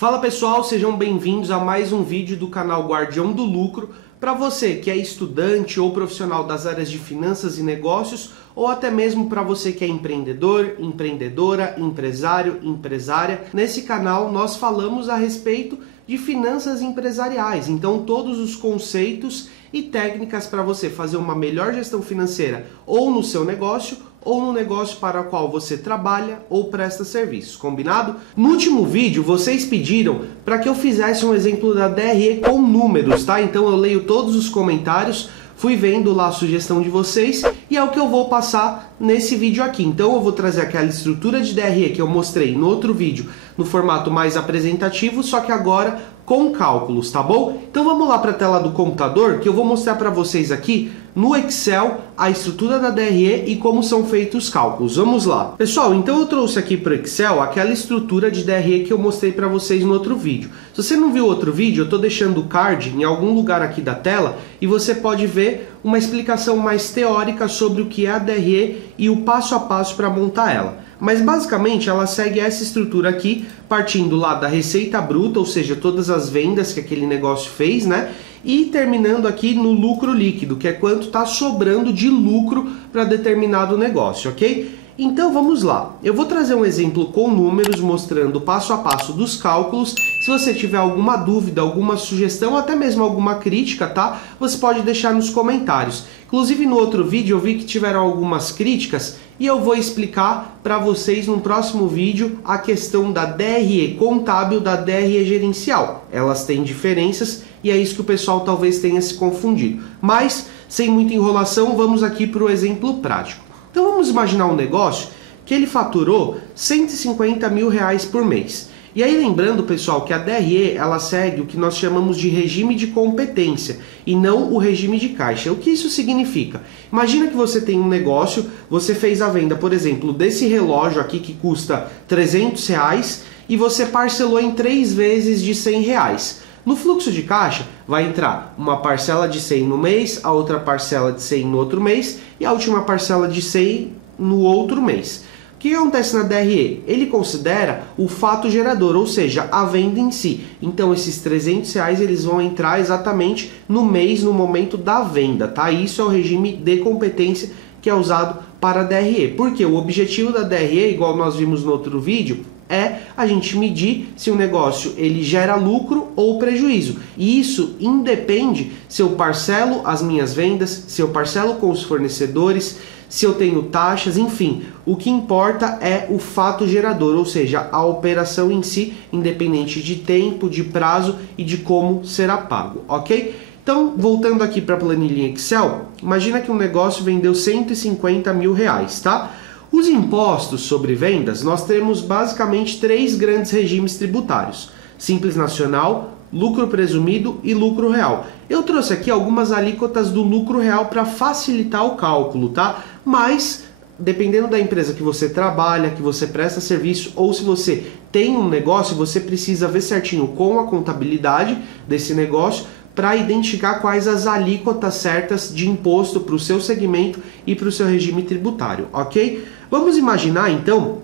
Fala pessoal, sejam bem-vindos a mais um vídeo do canal Guardião do Lucro. Para você que é estudante ou profissional das áreas de finanças e negócios, ou até mesmo para você que é empreendedor, empreendedora, empresário, empresária, nesse canal nós falamos a respeito de finanças empresariais. Então todos os conceitos e técnicas para você fazer uma melhor gestão financeira ou no seu negócio ou no negócio para o qual você trabalha ou presta serviços, combinado? No último vídeo, vocês pediram para que eu fizesse um exemplo da DRE com números, tá? Então eu leio todos os comentários, fui vendo lá a sugestão de vocês e é o que eu vou passar nesse vídeo aqui. Então eu vou trazer aquela estrutura de DRE que eu mostrei no outro vídeo, no formato mais apresentativo, só que agora com cálculos, tá bom? Então vamos lá para a tela do computador que eu vou mostrar para vocês aqui no Excel a estrutura da DRE e como são feitos os cálculos. Vamos lá. Pessoal, então eu trouxe aqui para o Excel aquela estrutura de DRE que eu mostrei para vocês no outro vídeo. Se você não viu o outro vídeo, eu estou deixando o card em algum lugar aqui da tela e você pode ver uma explicação mais teórica sobre o que é a DRE e o passo a passo para montar ela. Mas basicamente ela segue essa estrutura aqui, partindo lá da receita bruta, ou seja, todas as vendas que aquele negócio fez, né? E terminando aqui no lucro líquido, que é quanto está sobrando de lucro para determinado negócio, ok? Então vamos lá, eu vou trazer um exemplo com números mostrando passo a passo dos cálculos. Se você tiver alguma dúvida, alguma sugestão, até mesmo alguma crítica, tá? Você pode deixar nos comentários. Inclusive no outro vídeo eu vi que tiveram algumas críticas e eu vou explicar para vocês no próximo vídeo a questão da DRE contábil da DRE gerencial. Elas têm diferenças e é isso que o pessoal talvez tenha se confundido. Mas, sem muita enrolação, vamos aqui para o exemplo prático. Então vamos imaginar um negócio que ele faturou R$150 mil por mês. E aí lembrando, pessoal, que a DRE ela segue o que nós chamamos de regime de competência e não o regime de caixa. O que isso significa? Imagina que você tem um negócio, você fez a venda, por exemplo, desse relógio aqui que custa R$300 e você parcelou em 3 vezes de R$100. No fluxo de caixa vai entrar uma parcela de 100 no mês, a outra parcela de 100 no outro mês e a última parcela de 100 no outro mês. O que acontece na DRE? Ele considera o fato gerador, ou seja, a venda em si. Então esses R$300 eles vão entrar exatamente no mês, no momento da venda, tá? Isso é o regime de competência que é usado para a DRE. Porque o objetivo da DRE, igual nós vimos no outro vídeo, é a gente medir se o negócio ele gera lucro ou prejuízo. E isso independe se eu parcelo as minhas vendas, se eu parcelo com os fornecedores, se eu tenho taxas, enfim. O que importa é o fato gerador, ou seja, a operação em si, independente de tempo, de prazo e de como será pago, ok? Então, voltando aqui para a planilha Excel, imagina que um negócio vendeu R$150 mil, tá? Os impostos sobre vendas, nós temos basicamente 3 grandes regimes tributários: Simples Nacional, lucro presumido e lucro real. Eu trouxe aqui algumas alíquotas do lucro real para facilitar o cálculo, tá? Mas, dependendo da empresa que você trabalha, que você presta serviço, ou se você tem um negócio, você precisa ver certinho com a contabilidade desse negócio para identificar quais as alíquotas certas de imposto para o seu segmento e para o seu regime tributário, ok? Vamos imaginar então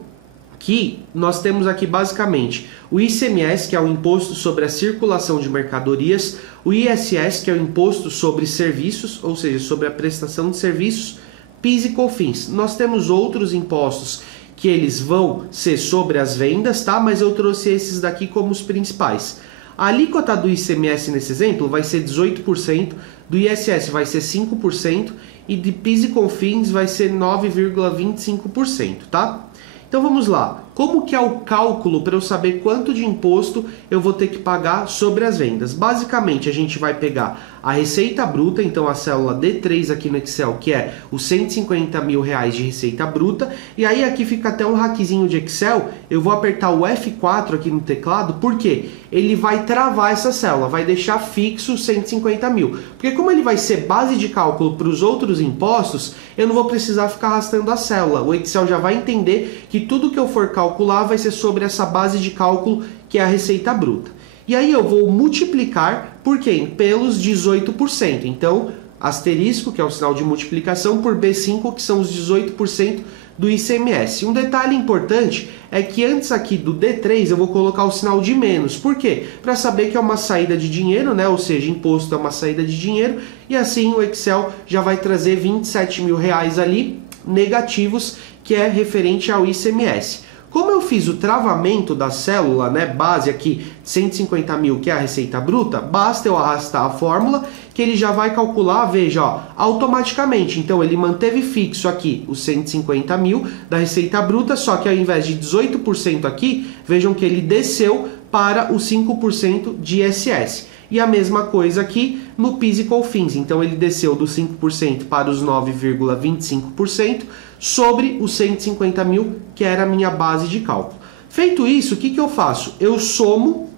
que nós temos aqui basicamente o ICMS, que é o Imposto sobre a Circulação de Mercadorias, o ISS, que é o Imposto sobre Serviços, ou seja, sobre a prestação de serviços, PIS e COFINS. Nós temos outros impostos que eles vão ser sobre as vendas, tá? Mas eu trouxe esses daqui como os principais. A alíquota do ICMS nesse exemplo vai ser 18%, do ISS vai ser 5% e de PIS e COFINS vai ser 9,25%, tá? Então vamos lá. Como que é o cálculo para eu saber quanto de imposto eu vou ter que pagar sobre as vendas? Basicamente, a gente vai pegar a receita bruta, então a célula D3 aqui no Excel, que é os R$150 mil de receita bruta, e aí aqui fica até um hackzinho de Excel, eu vou apertar o F4 aqui no teclado, porque ele vai travar essa célula, vai deixar fixo 150 mil. Porque como ele vai ser base de cálculo para os outros impostos, eu não vou precisar ficar arrastando a célula. O Excel já vai entender que tudo que eu for calcular vai ser sobre essa base de cálculo que é a receita bruta. E aí eu vou multiplicar por quem? Pelos 18%. Então, asterisco, que é o sinal de multiplicação, por B5, que são os 18% do ICMS. Um detalhe importante é que antes aqui do D3 eu vou colocar o sinal de menos. Por quê? Para saber que é uma saída de dinheiro, né? Ou seja, imposto é uma saída de dinheiro, e assim o Excel já vai trazer R$27 mil ali negativos, que é referente ao ICMS. Como eu fiz o travamento da célula, né, base aqui, 150 mil, que é a receita bruta, basta eu arrastar a fórmula que ele já vai calcular, veja, ó, automaticamente. Então ele manteve fixo aqui os 150 mil da receita bruta, só que ao invés de 18% aqui, vejam que ele desceu para os 5% de ISS. E a mesma coisa aqui no PIS e COFINS. Então ele desceu dos 5% para os 9,25% sobre os 150 mil, que era a minha base de cálculo. Feito isso, o que eu faço? Eu somo,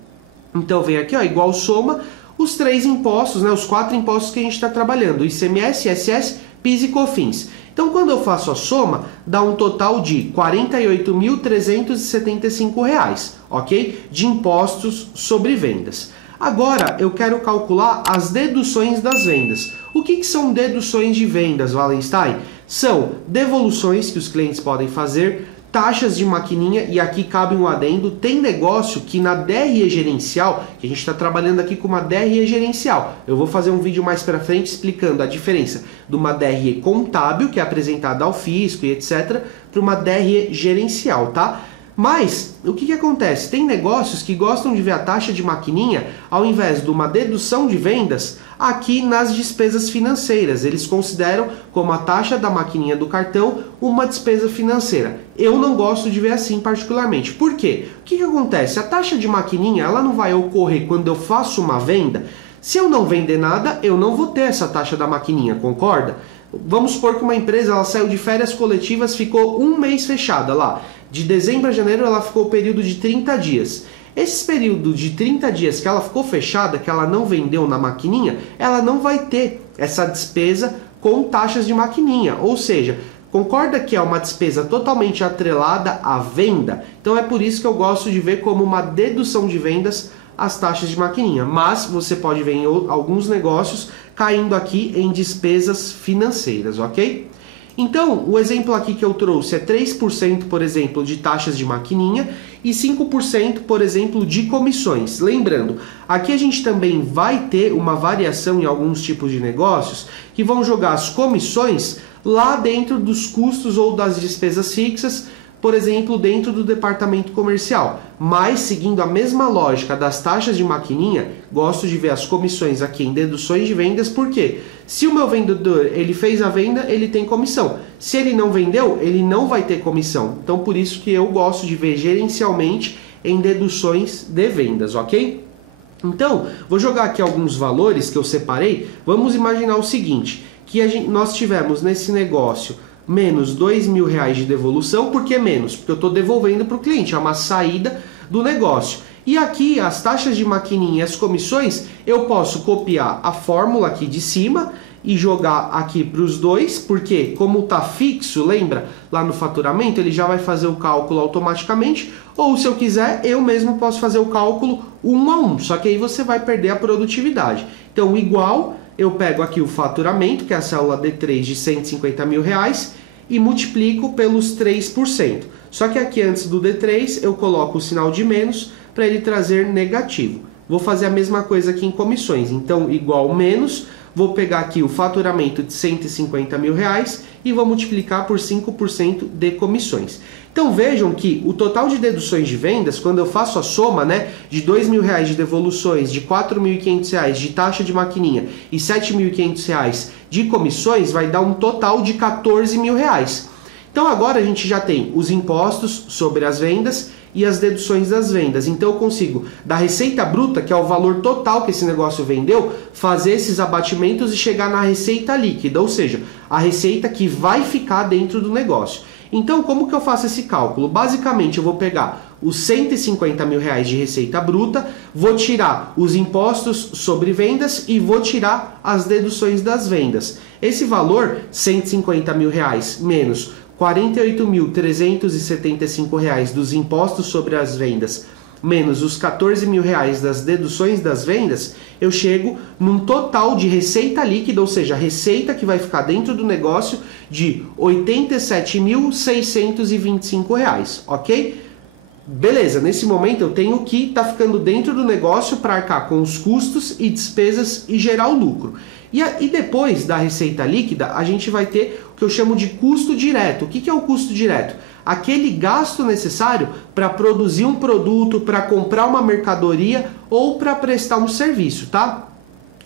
então vem aqui, ó, igual soma, os 3 impostos, né, os 4 impostos que a gente está trabalhando, ICMS, ISS, PIS e COFINS. Então quando eu faço a soma, dá um total de R$ 48.375, ok? De impostos sobre vendas. Agora eu quero calcular as deduções das vendas. O que são deduções de vendas, Wallenstein? São devoluções que os clientes podem fazer, taxas de maquininha, e aqui cabe um adendo, tem negócio que na DRE gerencial, que a gente está trabalhando aqui com uma DRE gerencial, eu vou fazer um vídeo mais para frente explicando a diferença de uma DRE contábil, que é apresentada ao fisco e etc., para uma DRE gerencial, tá? Mas, o que acontece? Tem negócios que gostam de ver a taxa de maquininha, ao invés de uma dedução de vendas, aqui nas despesas financeiras. Eles consideram como a taxa da maquininha do cartão uma despesa financeira. Eu não gosto de ver assim particularmente. Por quê? O que acontece? A taxa de maquininha, ela não vai ocorrer quando eu faço uma venda. Se eu não vender nada, eu não vou ter essa taxa da maquininha, concorda? Vamos supor que uma empresa ela saiu de férias coletivas, ficou um mês fechada lá. De dezembro a janeiro ela ficou o período de 30 dias. Esse período de 30 dias que ela ficou fechada, que ela não vendeu na maquininha, ela não vai ter essa despesa com taxas de maquininha. Ou seja, concorda que é uma despesa totalmente atrelada à venda? Então é por isso que eu gosto de ver como uma dedução de vendas as taxas de maquininha. Mas você pode ver em alguns negócios caindo aqui em despesas financeiras, ok? Então, o exemplo aqui que eu trouxe é 3%, por exemplo, de taxas de maquininha e 5%, por exemplo, de comissões. Lembrando, aqui a gente também vai ter uma variação em alguns tipos de negócios que vão jogar as comissões lá dentro dos custos ou das despesas fixas, por exemplo, dentro do departamento comercial. Mas, seguindo a mesma lógica das taxas de maquininha, gosto de ver as comissões aqui em deduções de vendas, porque se o meu vendedor ele fez a venda, ele tem comissão. Se ele não vendeu, ele não vai ter comissão. Então, por isso que eu gosto de ver gerencialmente em deduções de vendas, ok? Então, vou jogar aqui alguns valores que eu separei. Vamos imaginar o seguinte, que nós tivemos nesse negócio menos R$2.000 de devolução. Por que menos? Porque eu estou devolvendo para o cliente, é uma saída do negócio. E aqui as taxas de maquininha e as comissões, eu posso copiar a fórmula aqui de cima e jogar aqui para os dois, porque como está fixo, lembra? Lá no faturamento ele já vai fazer o cálculo automaticamente, ou se eu quiser, eu mesmo posso fazer o cálculo 1 a 1, só que aí você vai perder a produtividade. Então igual, eu pego aqui o faturamento, que é a célula D3 de R$150 mil, e multiplico pelos 3%. Só que aqui antes do D3 eu coloco o sinal de menos para ele trazer negativo. Vou fazer a mesma coisa aqui em comissões. Então, igual menos, vou pegar aqui o faturamento de R$150 mil e vou multiplicar por 5% de comissões. Então vejam que o total de deduções de vendas, quando eu faço a soma, né, de R$2.000 de devoluções, de R$4.500 de taxa de maquininha e R$7.500 de comissões, vai dar um total de R$14.000. Então agora a gente já tem os impostos sobre as vendas e as deduções das vendas. Então eu consigo, da receita bruta, que é o valor total que esse negócio vendeu, fazer esses abatimentos e chegar na receita líquida, ou seja, a receita que vai ficar dentro do negócio. Então, como que eu faço esse cálculo? Basicamente, eu vou pegar os R$150 mil de receita bruta, vou tirar os impostos sobre vendas e vou tirar as deduções das vendas. Esse valor, R$150 mil menos R$48.375 dos impostos sobre as vendas menos os 14 mil reais das deduções das vendas, eu chego num total de receita líquida, ou seja, a receita que vai ficar dentro do negócio de R$ 87.625, ok? Beleza, nesse momento eu tenho que estar ficando dentro do negócio para arcar com os custos e despesas e gerar o lucro. E depois da receita líquida, a gente vai ter o que eu chamo de custo direto. O que é o custo direto? Aquele gasto necessário para produzir um produto, para comprar uma mercadoria ou para prestar um serviço, tá?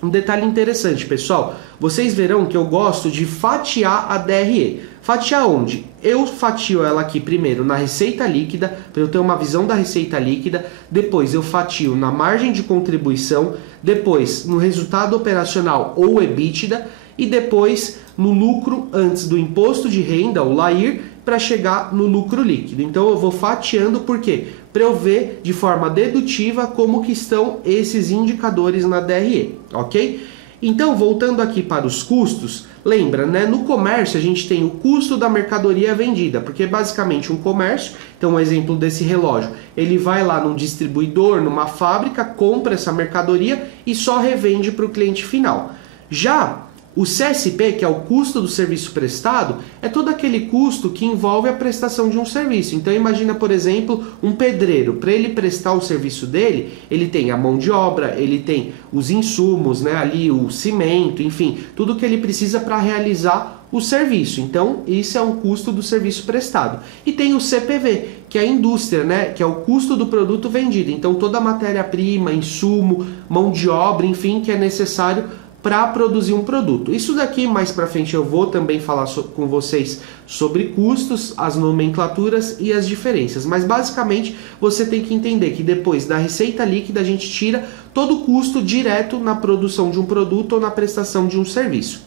Um detalhe interessante, pessoal, vocês verão que eu gosto de fatiar a DRE. Fatiar onde? Eu fatio ela aqui primeiro na receita líquida, para eu ter uma visão da receita líquida, depois eu fatio na margem de contribuição, depois no resultado operacional ou EBITDA e depois no lucro antes do imposto de renda, o LAIR, para chegar no lucro líquido. Então eu vou fatiando, por quê? Para eu ver de forma dedutiva como que estão esses indicadores na DRE, ok? Então, voltando aqui para os custos, lembra, né? No comércio a gente tem o custo da mercadoria vendida, porque basicamente um comércio, então um exemplo desse relógio, ele vai lá num distribuidor, numa fábrica, compra essa mercadoria e só revende para o cliente final. Já o CSP, que é o custo do serviço prestado, é todo aquele custo que envolve a prestação de um serviço. Então imagina, por exemplo, um pedreiro. Para ele prestar o serviço dele, ele tem a mão de obra, ele tem os insumos, né, ali o cimento, enfim, tudo que ele precisa para realizar o serviço. Então isso é um custo do serviço prestado. E tem o CPV, que é a indústria, né, que é o custo do produto vendido. Então toda a matéria-prima, insumo, mão de obra, enfim, que é necessário para produzir um produto. Isso daqui mais para frente eu vou também falar com vocês sobre custos, as nomenclaturas e as diferenças, mas basicamente você tem que entender que depois da receita líquida a gente tira todo o custo direto na produção de um produto ou na prestação de um serviço.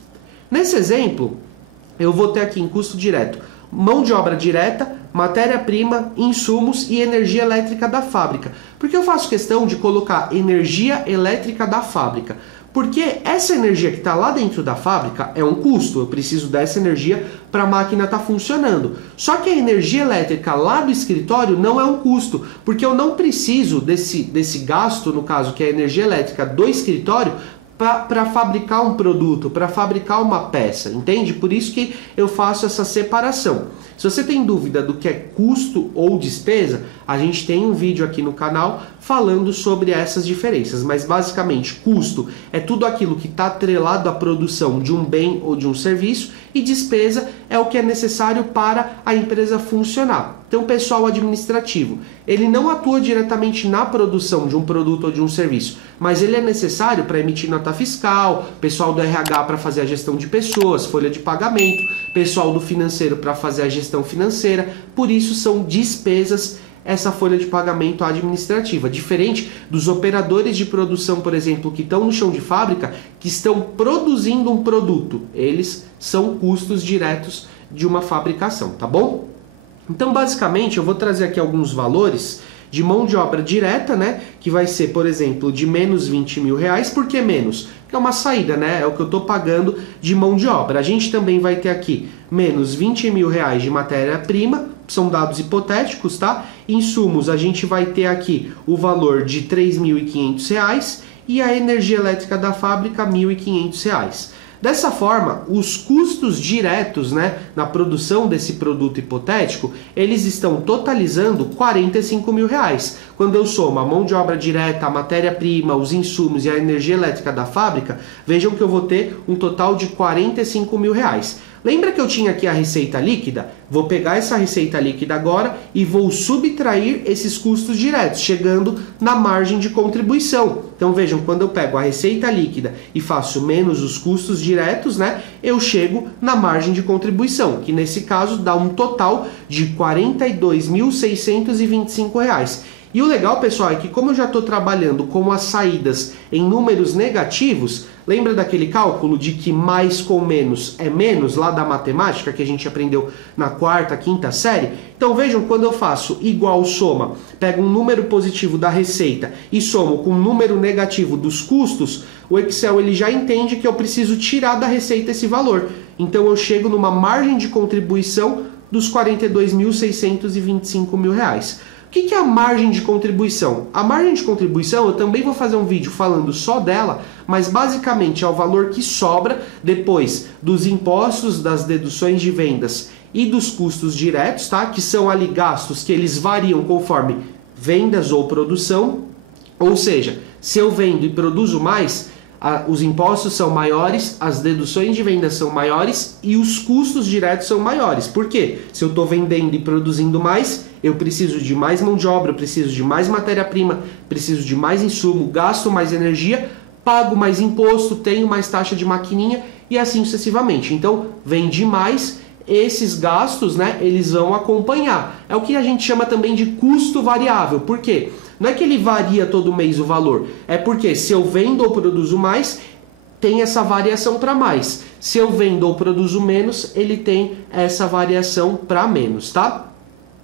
Nesse exemplo, eu vou ter aqui em custo direto mão de obra direta, matéria-prima, insumos e energia elétrica da fábrica. Por que eu faço questão de colocar energia elétrica da fábrica? Porque essa energia que está lá dentro da fábrica é um custo, eu preciso dessa energia para a máquina estar funcionando. Só que a energia elétrica lá do escritório não é um custo, porque eu não preciso desse gasto, no caso que é a energia elétrica do escritório, para fabricar um produto, para fabricar uma peça, entende? Por isso que eu faço essa separação. Se você tem dúvida do que é custo ou despesa, a gente tem um vídeo aqui no canal falando sobre essas diferenças, mas basicamente custo é tudo aquilo que está atrelado à produção de um bem ou de um serviço e despesa é o que é necessário para a empresa funcionar. Então, o pessoal administrativo, ele não atua diretamente na produção de um produto ou de um serviço, mas ele é necessário para emitir nota fiscal, pessoal do RH para fazer a gestão de pessoas, folha de pagamento, pessoal do financeiro para fazer a gestão financeira, por isso são despesas essa folha de pagamento administrativa, diferente dos operadores de produção, por exemplo, que estão no chão de fábrica, que estão produzindo um produto, eles são custos diretos de uma fabricação, tá bom? Então, basicamente, eu vou trazer aqui alguns valores de mão de obra direta, né? Que vai ser, por exemplo, de menos 20 mil reais. Por que menos? Porque é uma saída, né? É o que eu estou pagando de mão de obra. A gente também vai ter aqui menos 20 mil reais de matéria-prima. São dados hipotéticos, tá? Insumos, a gente vai ter aqui o valor de R$ 3.500 e a energia elétrica da fábrica R$ 1.500. Dessa forma, os custos diretos, né, na produção desse produto hipotético, eles estão totalizando R$ 45 mil. Quando eu somo a mão de obra direta, a matéria-prima, os insumos e a energia elétrica da fábrica, vejam que eu vou ter um total de R$ 45 mil. Lembra que eu tinha aqui a receita líquida? Vou pegar essa receita líquida agora e vou subtrair esses custos diretos, chegando na margem de contribuição. Então vejam, quando eu pego a receita líquida e faço menos os custos diretos, né, eu chego na margem de contribuição, que nesse caso dá um total de R$ 42.625. E o legal, pessoal, é que como eu já estou trabalhando com as saídas em números negativos, lembra daquele cálculo de que mais com menos é menos, lá da matemática, que a gente aprendeu na quarta, quinta série? Então vejam, quando eu faço igual soma, pego um número positivo da receita e somo com um número negativo dos custos, o Excel ele já entende que eu preciso tirar da receita esse valor. Então eu chego numa margem de contribuição dos R$ 42.625 mil. O que é a margem de contribuição? A margem de contribuição, eu também vou fazer um vídeo falando só dela, mas basicamente é o valor que sobra depois dos impostos, das deduções de vendas e dos custos diretos, tá? Que são ali gastos que eles variam conforme vendas ou produção. Ou seja, se eu vendo e produzo mais, os impostos são maiores, as deduções de vendas são maiores e os custos diretos são maiores. Por quê? Se eu estou vendendo e produzindo mais, eu preciso de mais mão de obra, eu preciso de mais matéria-prima, preciso de mais insumo, gasto mais energia, pago mais imposto, tenho mais taxa de maquininha e assim sucessivamente. Então, vende mais, esses gastos, né, eles vão acompanhar. É o que a gente chama também de custo variável. Por quê? Não é que ele varia todo mês o valor, é porque se eu vendo ou produzo mais, tem essa variação para mais. Se eu vendo ou produzo menos, ele tem essa variação para menos, tá?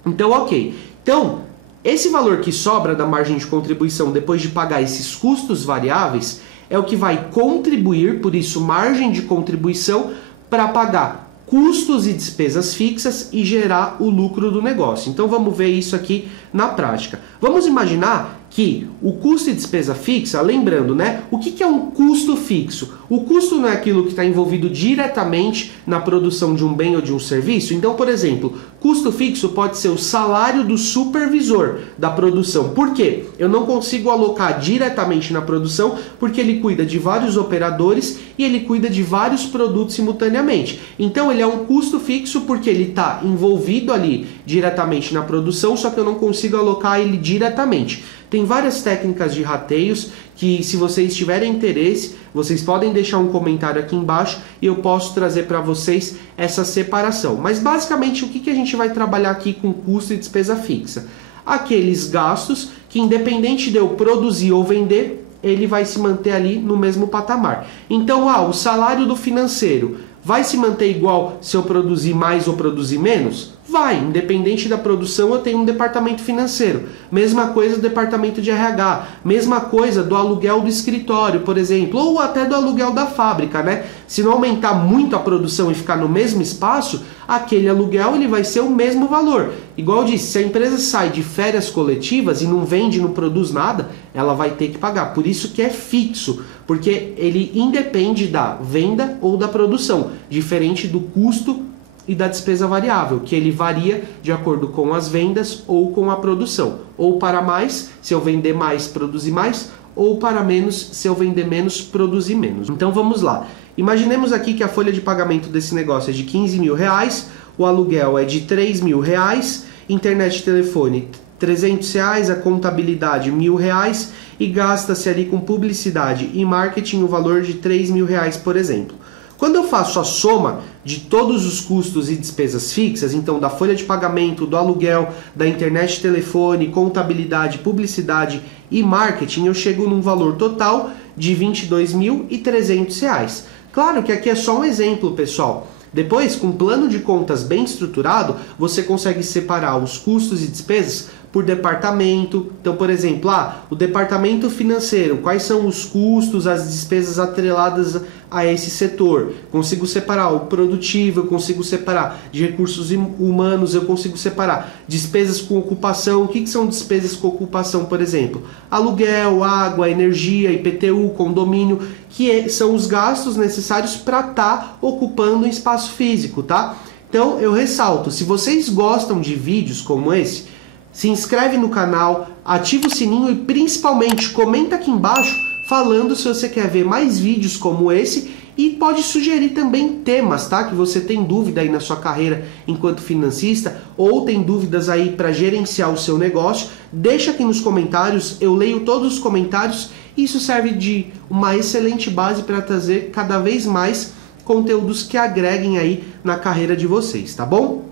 Então, ok. Então, esse valor que sobra da margem de contribuição depois de pagar esses custos variáveis é o que vai contribuir, por isso margem de contribuição, para pagar custos e despesas fixas e gerar o lucro do negócio. Então vamos ver isso aqui na prática. Vamos imaginar que o custo e despesa fixa, lembrando, né? O que é um custo fixo? O custo não é aquilo que está envolvido diretamente na produção de um bem ou de um serviço? Então, por exemplo, custo fixo pode ser o salário do supervisor da produção. Por quê? Eu não consigo alocar diretamente na produção porque ele cuida de vários operadores e ele cuida de vários produtos simultaneamente. Então, ele é um custo fixo porque ele está envolvido ali diretamente na produção, só que eu não consigo alocar ele diretamente. Tem várias técnicas de rateios que, se vocês tiverem interesse, vocês podem deixar um comentário aqui embaixo e eu posso trazer para vocês essa separação. Mas basicamente o que a gente vai trabalhar aqui com custo e despesa fixa? Aqueles gastos que, independente de eu produzir ou vender, ele vai se manter ali no mesmo patamar. Então, o salário do financeiro vai se manter igual se eu produzir mais ou produzir menos? Vai, independente da produção eu tenho um departamento financeiro. Mesma coisa do departamento de RH, mesma coisa do aluguel do escritório, por exemplo, ou até do aluguel da fábrica, né? Se não aumentar muito a produção e ficar no mesmo espaço, aquele aluguel ele vai ser o mesmo valor. Igual eu disse, se a empresa sai de férias coletivas e não vende, não produz nada, ela vai ter que pagar. Por isso que é fixo, porque ele independe da venda ou da produção, diferente do custo e da despesa variável, que ele varia de acordo com as vendas ou com a produção. Ou para mais, se eu vender mais, produzir mais, ou para menos, se eu vender menos, produzir menos. Então vamos lá. Imaginemos aqui que a folha de pagamento desse negócio é de R$15.000, o aluguel é de R$3.000, internet e telefone R$300, a contabilidade R$1.000 e gasta-se ali com publicidade e marketing o valor de R$3.000, por exemplo. Quando eu faço a soma de todos os custos e despesas fixas, então da folha de pagamento, do aluguel, da internet, telefone, contabilidade, publicidade e marketing, eu chego num valor total de R$22.300. Claro que aqui é só um exemplo, pessoal. Depois, com um plano de contas bem estruturado, você consegue separar os custos e despesas por departamento. Então, por exemplo, o departamento financeiro, quais são os custos, as despesas atreladas a esse setor? Consigo separar o produtivo, eu consigo separar de recursos humanos, eu consigo separar despesas com ocupação. O que são despesas com ocupação, por exemplo? Aluguel, água, energia, IPTU, condomínio, que são os gastos necessários para estar ocupando um espaço físico, tá? Então, eu ressalto, se vocês gostam de vídeos como esse, se inscreve no canal, ativa o sininho e principalmente comenta aqui embaixo falando se você quer ver mais vídeos como esse e pode sugerir também temas, tá? Que você tem dúvida aí na sua carreira enquanto financista ou tem dúvidas aí para gerenciar o seu negócio, deixa aqui nos comentários, eu leio todos os comentários e isso serve de uma excelente base para trazer cada vez mais conteúdos que agreguem aí na carreira de vocês, tá bom?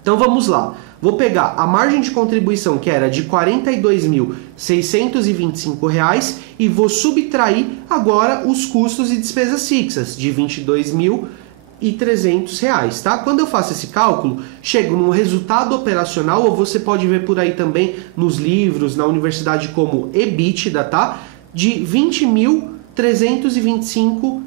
Então vamos lá. Vou pegar a margem de contribuição que era de R$ 42.625 e vou subtrair agora os custos e despesas fixas de R$ 22.300, tá? Quando eu faço esse cálculo, chego num resultado operacional, ou você pode ver por aí também nos livros, na universidade como EBITDA, tá? De R$ 20.325,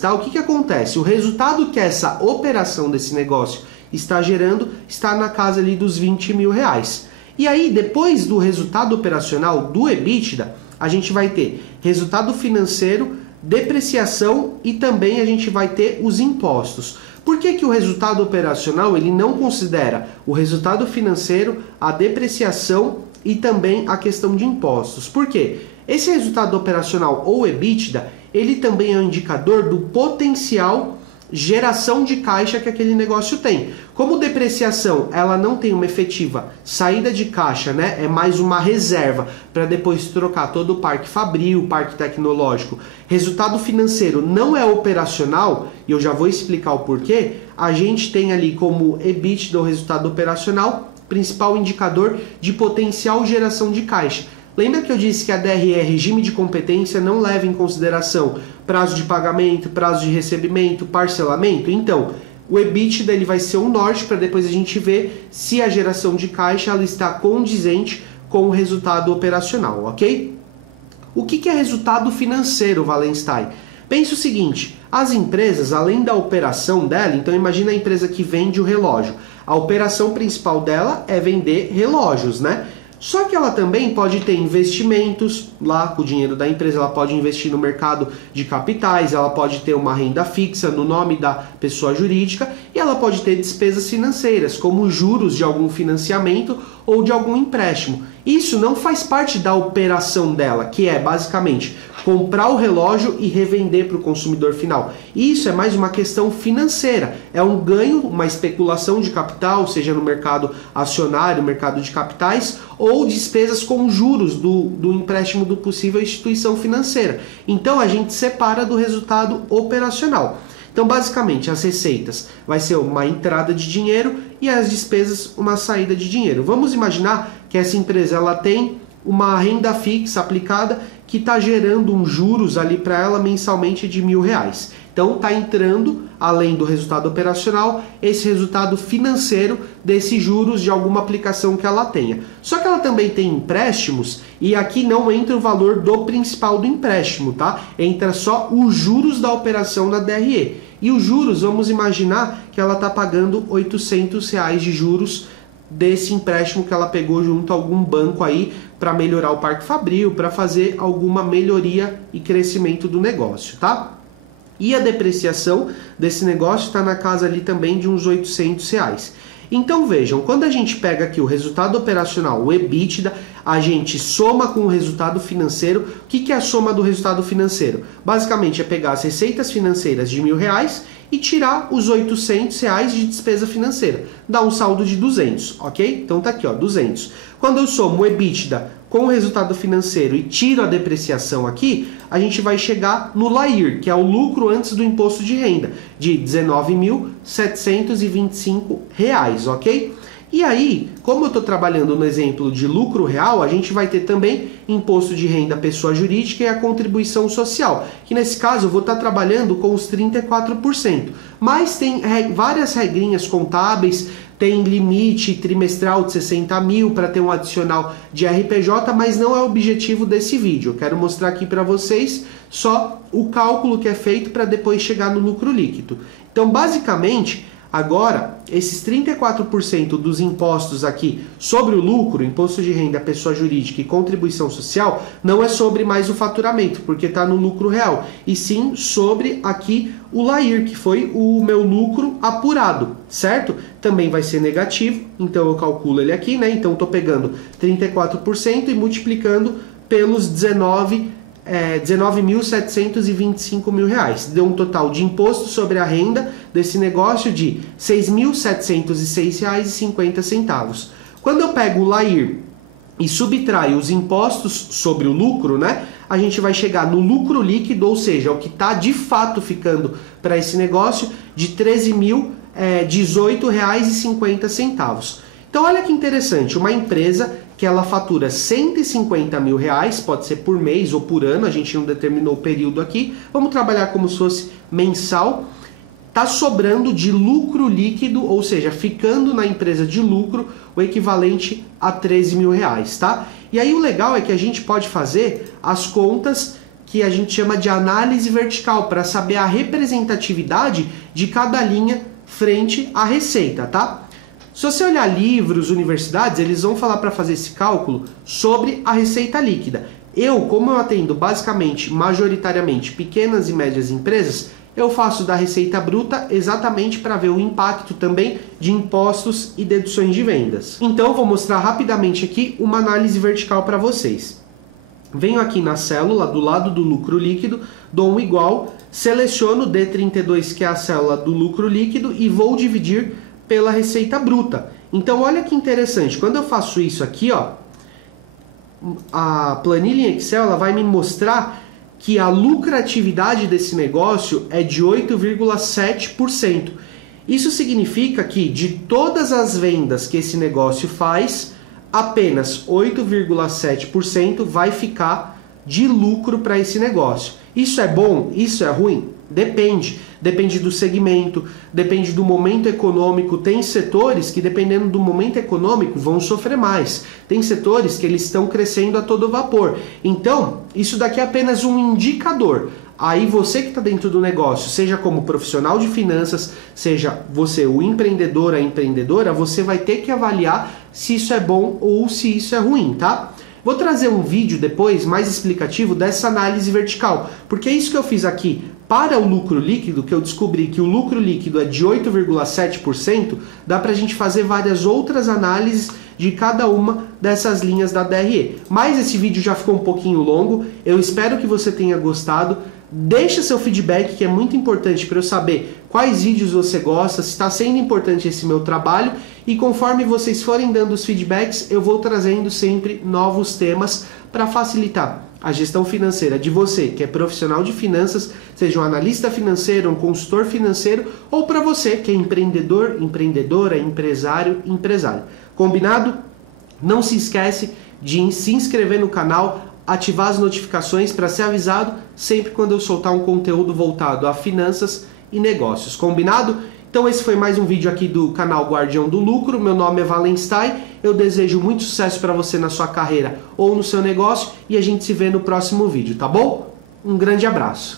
tá? O que acontece? O resultado que essa operação desse negócio está gerando, está na casa ali dos R$20.000. E aí, depois do resultado operacional do EBITDA, a gente vai ter resultado financeiro, depreciação e também a gente vai ter os impostos. Por que que o resultado operacional ele não considera o resultado financeiro, a depreciação e também a questão de impostos? Por quê? Esse resultado operacional ou EBITDA, ele também é um indicador do potencial geração de caixa que aquele negócio tem. Como depreciação, ela não tem uma efetiva saída de caixa, né? É mais uma reserva para depois trocar todo o parque fabril, parque tecnológico. Resultado financeiro não é operacional, e eu já vou explicar o porquê. A gente tem ali como EBITDA, o resultado operacional, principal indicador de potencial geração de caixa. Lembra que eu disse que a DRE, regime de competência, não leva em consideração prazo de pagamento, prazo de recebimento, parcelamento? Então, o EBITDA ele vai ser um norte para depois a gente ver se a geração de caixa ela está condizente com o resultado operacional, ok? O que é resultado financeiro, Wallenstein? Pense o seguinte, as empresas, além da operação dela, então imagina a empresa que vende o relógio. A operação principal dela é vender relógios, né? Só que ela também pode ter investimentos lá com o dinheiro da empresa, ela pode investir no mercado de capitais, ela pode ter uma renda fixa no nome da pessoa jurídica e ela pode ter despesas financeiras, como juros de algum financiamento ou de algum empréstimo. Isso não faz parte da operação dela, que é basicamente comprar o relógio e revender para o consumidor final. Isso é mais uma questão financeira, é um ganho, uma especulação de capital, seja no mercado acionário, mercado de capitais, ou despesas com juros do empréstimo do possível instituição financeira. Então a gente separa do resultado operacional. Então basicamente as receitas vai ser uma entrada de dinheiro e as despesas uma saída de dinheiro. Vamos imaginar que essa empresa ela tem uma renda fixa aplicada que está gerando uns juros ali para ela mensalmente de R$1.000. Então está entrando, além do resultado operacional, esse resultado financeiro desses juros de alguma aplicação que ela tenha. Só que ela também tem empréstimos e aqui não entra o valor do principal do empréstimo, tá? Entra só os juros da operação na DRE. E os juros, vamos imaginar que ela está pagando R$800 de juros desse empréstimo que ela pegou junto a algum banco aí para melhorar o parque fabril, para fazer alguma melhoria e crescimento do negócio, tá? E a depreciação desse negócio está na casa ali também de uns R$800. Então vejam, quando a gente pega aqui o resultado operacional, o EBITDA, a gente soma com o resultado financeiro. O que é a soma do resultado financeiro? Basicamente é pegar as receitas financeiras de R$1.000 e tirar os R$800 de despesa financeira. Dá um saldo de 200, ok? Então tá aqui, ó, 200. Quando eu somo o EBITDA com o resultado financeiro e tiro a depreciação aqui, a gente vai chegar no LAIR, que é o lucro antes do imposto de renda, de R$19.725, ok? E aí, como eu estou trabalhando no exemplo de lucro real, a gente vai ter também imposto de renda pessoa jurídica e a contribuição social, que nesse caso eu vou estar trabalhando com os 34%. Mas tem várias regrinhas contábeis, tem limite trimestral de 60 mil para ter um adicional de RPJ, mas não é o objetivo desse vídeo. Eu quero mostrar aqui para vocês só o cálculo que é feito para depois chegar no lucro líquido. Então, basicamente, agora, esses 34% dos impostos aqui sobre o lucro, imposto de renda, pessoa jurídica e contribuição social, não é sobre mais o faturamento, porque está no lucro real, e sim sobre aqui o LAIR, que foi o meu lucro apurado, certo? Também vai ser negativo, então eu calculo ele aqui, né? Então estou pegando 34% e multiplicando pelos 19.725 mil reais. Deu um total de imposto sobre a renda desse negócio de R$ 6.706,50. Quando eu pego o LAIR e subtraio os impostos sobre o lucro, né, a gente vai chegar no lucro líquido, ou seja, o que está de fato ficando para esse negócio, de R$ 13.018,50. Então olha que interessante, uma empresa que ela fatura 150 mil reais, pode ser por mês ou por ano, a gente não determinou o período aqui, vamos trabalhar como se fosse mensal, está sobrando de lucro líquido, ou seja, ficando na empresa de lucro, o equivalente a 13 mil reais, tá? E aí o legal é que a gente pode fazer as contas que a gente chama de análise vertical, para saber a representatividade de cada linha frente à receita, tá? Se você olhar livros, universidades, eles vão falar para fazer esse cálculo sobre a receita líquida. Como eu atendo basicamente, majoritariamente, pequenas e médias empresas, eu faço da receita bruta exatamente para ver o impacto também de impostos e deduções de vendas. Então eu vou mostrar rapidamente aqui uma análise vertical para vocês. Venho aqui na célula do lado do lucro líquido, dou um igual, seleciono o D32, que é a célula do lucro líquido, e vou dividir pela receita bruta. Então olha que interessante, quando eu faço isso aqui, ó, a planilha em Excel ela vai me mostrar que a lucratividade desse negócio é de 8,7%. Isso significa que de todas as vendas que esse negócio faz, apenas 8,7% vai ficar de lucro para esse negócio. Isso é bom? Isso é ruim? Depende. Depende do segmento, depende do momento econômico. Tem setores que, dependendo do momento econômico, vão sofrer mais. Tem setores que eles estão crescendo a todo vapor. Então, isso daqui é apenas um indicador. Aí você que está dentro do negócio, seja como profissional de finanças, seja você o empreendedor, a empreendedora, você vai ter que avaliar se isso é bom ou se isso é ruim, tá? Vou trazer um vídeo depois mais explicativo dessa análise vertical, porque é isso que eu fiz aqui para o lucro líquido, que eu descobri que o lucro líquido é de 8,7%, dá para a gente fazer várias outras análises de cada uma dessas linhas da DRE. Mas esse vídeo já ficou um pouquinho longo, eu espero que você tenha gostado. Deixa seu feedback, que é muito importante para eu saber quais vídeos você gosta, se está sendo importante esse meu trabalho, e conforme vocês forem dando os feedbacks, eu vou trazendo sempre novos temas para facilitar a gestão financeira de você, que é profissional de finanças, seja um analista financeiro, um consultor financeiro, ou para você, que é empreendedor, empreendedora, empresário, empresário. Combinado? Não se esquece de se inscrever no canal, ativar as notificações para ser avisado sempre quando eu soltar um conteúdo voltado a finanças e negócios. Combinado? Então esse foi mais um vídeo aqui do canal Guardião do Lucro. Meu nome é Valenstein. Eu desejo muito sucesso para você na sua carreira ou no seu negócio e a gente se vê no próximo vídeo, tá bom? Um grande abraço.